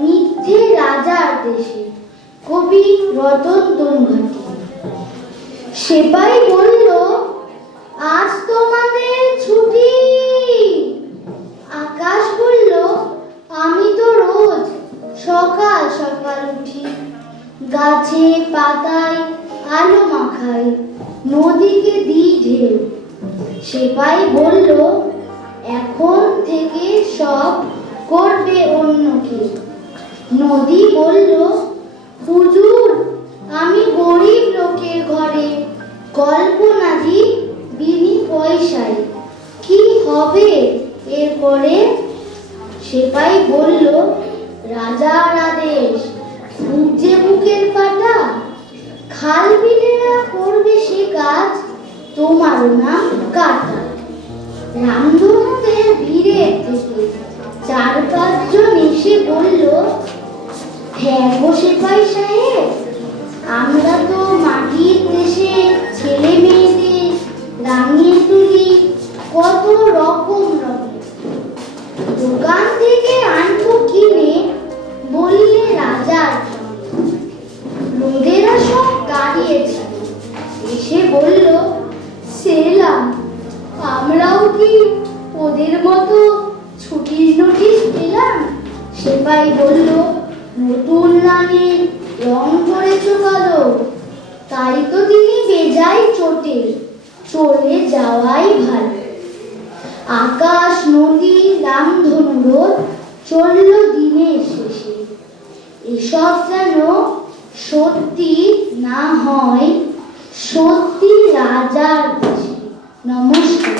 মিথ্যে রাজার দেশে। কবি রতন দমঘাটি। সেপাই বলল, আজ তোমাদের ছুটি। আকাশ বলল, আমি তো রোজ সকাল সকাল উঠি, গাছে পাতায় আলো মাখাই, নদীকে দিই ঢেউ। সেপাই বলল, এখন থেকে সব করবে অন্য কেউ। নদী বলল, হুজুর, আমি গরিব লোকের ঘরে কল্পনা দিই বিনি পয়সায়, কি হবে এরপরে? সেপাই বলল, রাজার আদেশ, বুক যে বুকের পাটা, খাল বিলেরা করবে সে কাজ, তোমারও নাম কাটা। রামধনুদের ভিড়ের থেকে 4-5 জন এসে বলল, হ্যাঁ গো সেপাই সাহেব, আমরা তো মাটির দেশে ছেলে মেয়েদের রাঙিয়ে তুলি কত রকম রঙে, দোকান থেকে আনবো কিনে বললে রাজার সঙ্গে। লোকেরা সব দাঁড়িয়েছিল, এসে বলল, সেলাম, আমরাও কি ওদের মতো ছুটির নোটিশ পেলাম? সেপাই বলল, নতুন লাঙের রং করেছ কালো, তাই তো তিনি বেজায় চোটে, চলে যাওয়াই ভালো। আকাশ নদী রামধনু রোদ চলল দিনের শেষে, এসব যেন সত্যি না হয় সত্যি রাজার দেশে। নমস্কার।